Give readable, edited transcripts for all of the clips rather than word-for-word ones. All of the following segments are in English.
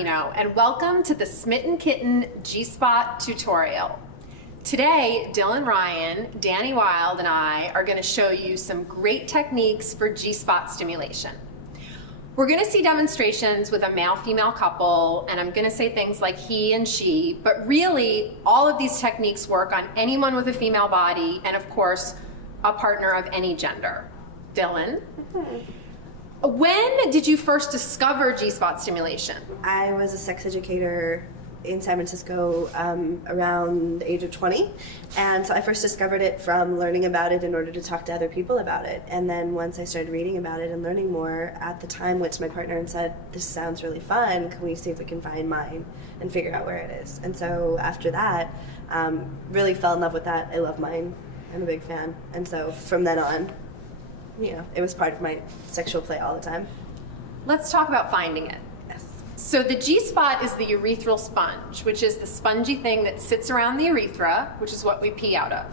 Taormino, and welcome to the Smitten Kitten G-Spot tutorial. Today, Dylan Ryan, Danny Wylde, and I are going to show you some great techniques for G-Spot stimulation. We're going to see demonstrations with a male-female couple, and I'm going to say things like he and she, but really all of these techniques work on anyone with a female body and, of course, a partner of any gender. Dylan? When did you first discover G-Spot stimulation? I was a sex educator in San Francisco around the age of 20, and so I first discovered it from learning about it in order to talk to other people about it. And then once I started reading about it and learning more, at the time went to my partner and said, "This sounds really fun, can we see if we can find mine and figure out where it is?" And so after that, really fell in love with that. I love mine, I'm a big fan, and so from then on, you know, it was part of my sexual play all the time. Let's talk about finding it. Yes. So the G-spot is the urethral sponge, which is the spongy thing that sits around the urethra, which is what we pee out of.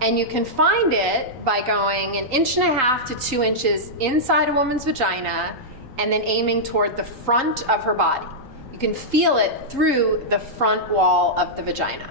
And you can find it by going 1.5 to 2 inches inside a woman's vagina and then aiming toward the front of her body. You can feel it through the front wall of the vagina.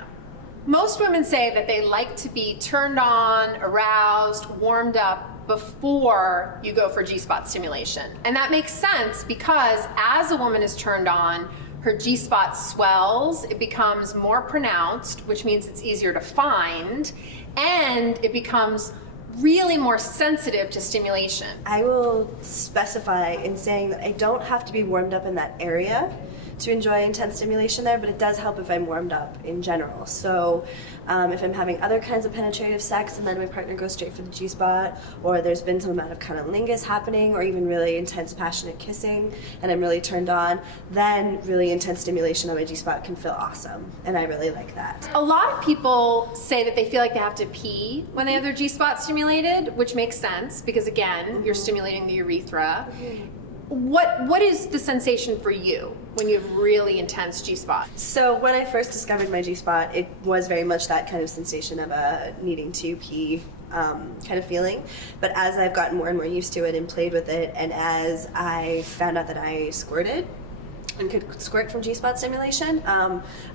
Most women say that they like to be turned on, aroused, warmed up before you go for G-spot stimulation. And that makes sense because as a woman is turned on, her G-spot swells, it becomes more pronounced, which means it's easier to find, and it becomes really more sensitive to stimulation. I will specify in saying that I don't have to be warmed up in that area to enjoy intense stimulation there, but it does help if I'm warmed up in general. So if I'm having other kinds of penetrative sex and then my partner goes straight for the G-spot, or there's been some amount of cunnilingus happening, or even really intense passionate kissing, and I'm really turned on, then really intense stimulation on my G-spot can feel awesome, and I really like that. A lot of people say that they feel like they have to pee when they have their G-spot stimulated, which makes sense because again, you're stimulating the urethra. What is the sensation for you when you have really intense G-spot? So when I first discovered my G-spot, it was very much that kind of sensation of a needing to pee kind of feeling. But as I've gotten more and more used to it and played with it, and as I found out that I squirted and could squirt from G-spot stimulation,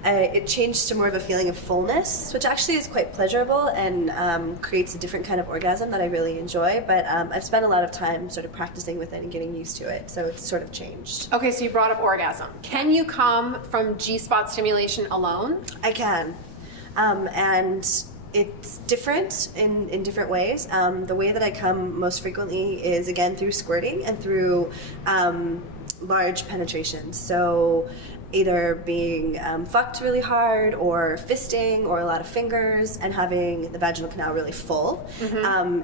it changed to more of a feeling of fullness, which actually is quite pleasurable and creates a different kind of orgasm that I really enjoy. But I've spent a lot of time sort of practicing with it and getting used to it, so it's sort of changed. Okay, so you brought up orgasm. Can you come from G-spot stimulation alone? I can, and it's different in different ways. The way that I come most frequently is, again, through squirting and through large penetrations. So either being fucked really hard, or fisting, or a lot of fingers, and having the vaginal canal really full.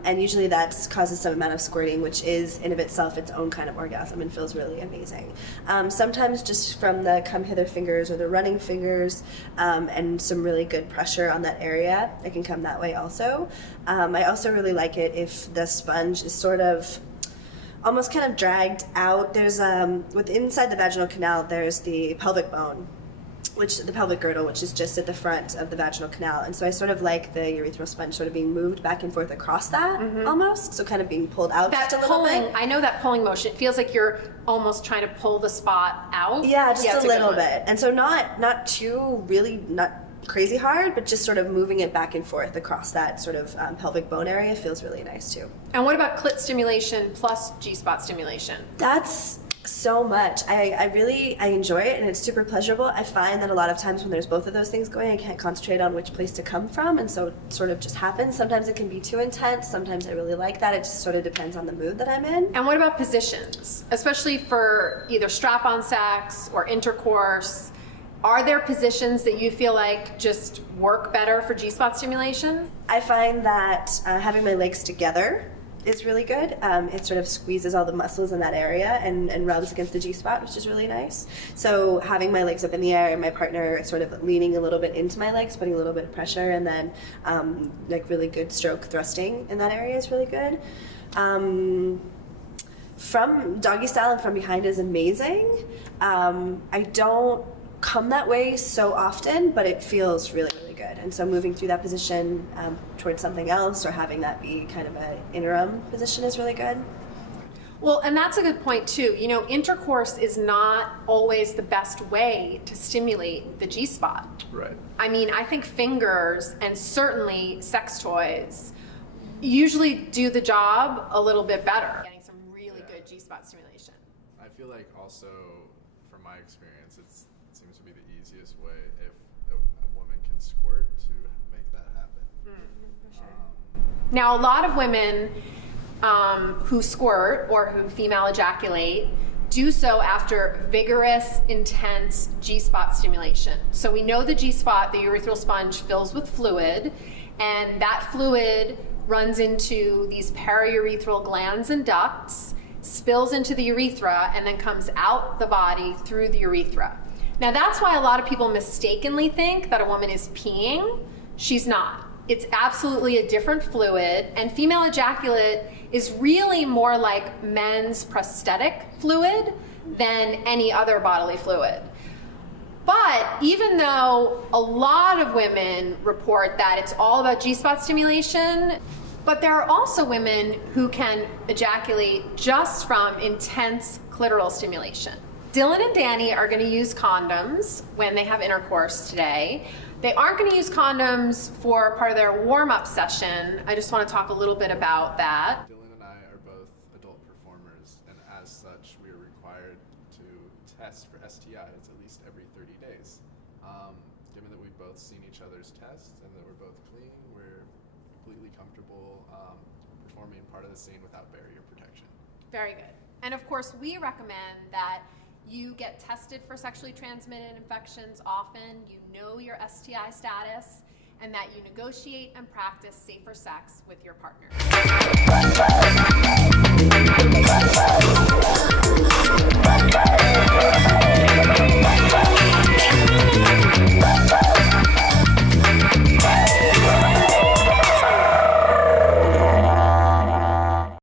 And usually that causes some amount of squirting, which is in of itself its own kind of orgasm and feels really amazing. Sometimes just from the come hither fingers or the running fingers, and some really good pressure on that area, it can come that way also. I also really like it if the sponge is sort of almost kind of dragged out. There's inside the vaginal canal, there's the pelvic bone, the pelvic girdle, which is just at the front of the vaginal canal. And so I sort of like the urethral sponge sort of being moved back and forth across that almost, so kind of being pulled out just a little bit. I know that pulling motion. It feels like you're almost trying to pull the spot out. Yeah, just a little bit. And so not too really, not crazy hard, but just sort of moving it back and forth across that sort of pelvic bone area feels really nice too. And what about clit stimulation plus G-spot stimulation? That's so much. I really enjoy it, and it's super pleasurable. I find that a lot of times when there's both of those things going, I can't concentrate on which place to come from, and so it sort of just happens. Sometimes it can be too intense, sometimes I really like that. It just sort of depends on the mood that I'm in. And what about positions, especially for either strap-on sex or intercourse? Are there positions that you feel like just work better for G-spot stimulation? I find that having my legs together is really good. It sort of squeezes all the muscles in that area and rubs against the G-spot, which is really nice. So having my legs up in the air and my partner sort of leaning a little bit into my legs, putting a little bit of pressure, and then like really good stroke thrusting in that area is really good. From doggy style and from behind is amazing. I don't come that way so often, but it feels really, really good. And so moving through that position towards something else, or having that be kind of an interim position, is really good. Well, and that's a good point too. You know, intercourse is not always the best way to stimulate the G-spot. Right. I mean, I think fingers and certainly sex toys usually do the job a little bit better. Getting some really good G-spot stimulation. I feel like also, from my experience, it seems to be the easiest way if a woman can squirt to make that happen. For sure. Now, a lot of women who squirt or who female ejaculate do so after vigorous, intense G-spot stimulation. So we know the G-spot, the urethral sponge, fills with fluid, and that fluid runs into these periurethral glands and ducts, spills into the urethra, and then comes out the body through the urethra. Now that's why a lot of people mistakenly think that a woman is peeing. She's not. It's absolutely a different fluid, and female ejaculate is really more like men's prosthetic fluid than any other bodily fluid. But even though a lot of women report that it's all about G-spot stimulation, but there are also women who can ejaculate just from intense clitoral stimulation. Dylan and Danny are going to use condoms when they have intercourse today. They aren't going to use condoms for part of their warm-up session. I just want to talk a little bit about that. Dylan and I are both adult performers, and as such, we are required to test for STIs at least every 30 days. Given that we've both seen each other's tests and that we're both clean, we're completely comfortable performing part of the scene without barrier protection. Very good. And of course, we recommend that you get tested for sexually transmitted infections often, you know your STI status, and that you negotiate and practice safer sex with your partner.